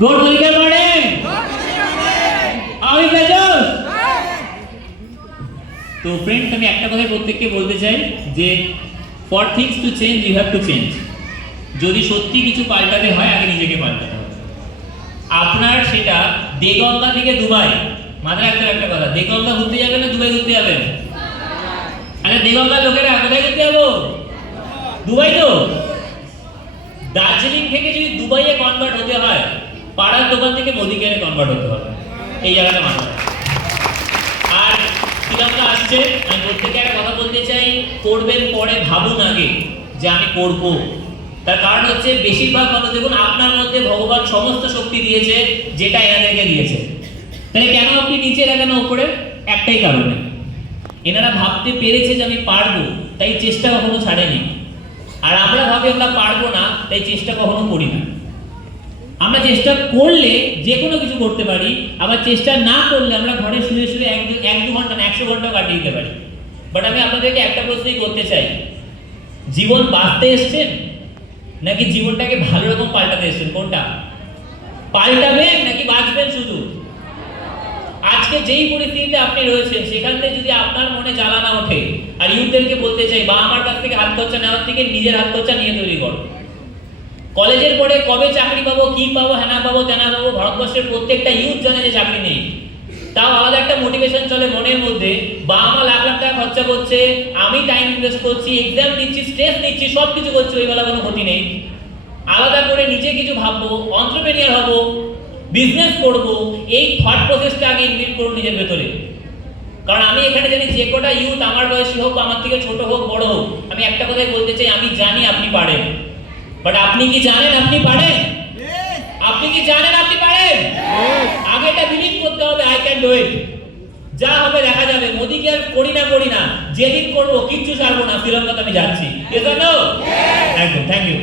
Good morning. আমি বেজস। তো ফ্রেন্ডস, আমি একটা কথাই প্রত্যেককে বলতে চাই যে for things to change you have to change. যদি সত্যি কিছু পাল্টাতে হয় আগে নিজেকে পাল্টাতে হবে। আপনার সেটা দেগঙ্গা থেকে দুবাই, মাথায় রাখতে একটা কথা, দেগঙ্গা ঘুরতে যাবেন না দুবাই ঘুরতে যাবেন? আরে দেগঙ্গার লোকেরা কোথায় ঘুরতে যাবো? দুবাই। তো দার্জিলিং থেকে যদি দুবাইয়ে কনভার্ট হতে হয়, পাড়ার দোকান থেকে মুদিখানায় কনভার্ট হতে হবে। এই জায়গাটা মাথায়। আর শ্রীলঙ্কা আসছে, আমি প্রত্যেকে একটা কথা বলতে চাই, করবেন পরে, ভাবুন আগে যে আমি করব। তার কারণ হচ্ছে বেশিরভাগ মানুষ দেখুন আপনার মধ্যে ভগবান সমস্ত শক্তি দিয়েছে, যেটা এনাদেরকে দিয়েছে। তাহলে কেন আপনি নিচে রাখেন উপরে? একটাই কারণে, এনারা ভাবতে পেরেছে যে আমি পারবো, তাই চেষ্টা কখনো ছাড়েনি। আর আমরা ভাবি আমরা পারবো না, তাই চেষ্টা কখনো করি না। আমরা চেষ্টা করলে যে কোনো কিছু করতে পারি, আবার চেষ্টা না করলে আমরা ঘরে শুয়ে শুয়ে এক দু ঘন্টা না 100 ঘন্টা কাটিয়ে দিতে পারি। বাট আমি আপনাদেরকে একটা প্রশ্নই করতে চাই, জীবন বাঁচতে এসছেন নাকি জীবনটাকে ভালো রকম পাল্টাতে এসছেন? কোনটা পাল্টাবেন নাকি বাঁচবেন শুধু? আজকে যেই পরিস্থিতিতে আপনি রয়েছেন সেখান থেকে যদি আপনার মনে জ্বালা না ওঠে, আর ইউথদেরকে বলতে চাই, বা আমার কাছ থেকে হাত খরচা নেওয়ার থেকে নিজের হাত খরচা নিয়ে তৈরি করো। কলেজের পরে কবে চাকরি পাবো, কি পাবো, হ্যানা পাবো, তেনা পাবো, ভারতবর্ষের প্রত্যেকটা ইউথ জানে যে চাকরি নেই। তাও আলাদা একটা মোটিভেশন চলে মনের মধ্যে, বা আমার লাখ লাখ টাকা খরচা করছে, আমি টাইম ইনভেস্ট করছি, এক্সাম দিচ্ছি, স্ট্রেস নিচ্ছি, সব কিছু করছি, ওই বেলা কোনো ক্ষতি নেই। আলাদা করে নিজে কিছু ভাববো, এন্টারপ্রেনিয়ার হব, বিজনেস করব, এই থট প্রসেসটা আগে ইনবিল্ড করুন নিজের ভেতরে। কারণ আমি এখানে জানি যে কটা ইউথ আমার বয়সী হোক, আমার থেকে ছোট হোক, বড় হোক, আমি একটা কথাই বলতে চাই, আমি জানি আপনি পারেন। বাট আপনি কি জানেন আপনি পারেন? আপনি কি জানেন আপনি পারেন? আগে এটা বিলিভ করতে হবে, আই ক্যান ডু ইট। যা হবে দেখা যাবে। মোদিকে আর করি না, যেদিন করবো কিচ্ছু ছাড়বো না, শ্রীলঙ্কাতে আমি যাচ্ছি। একদম, থ্যাংক ইউ।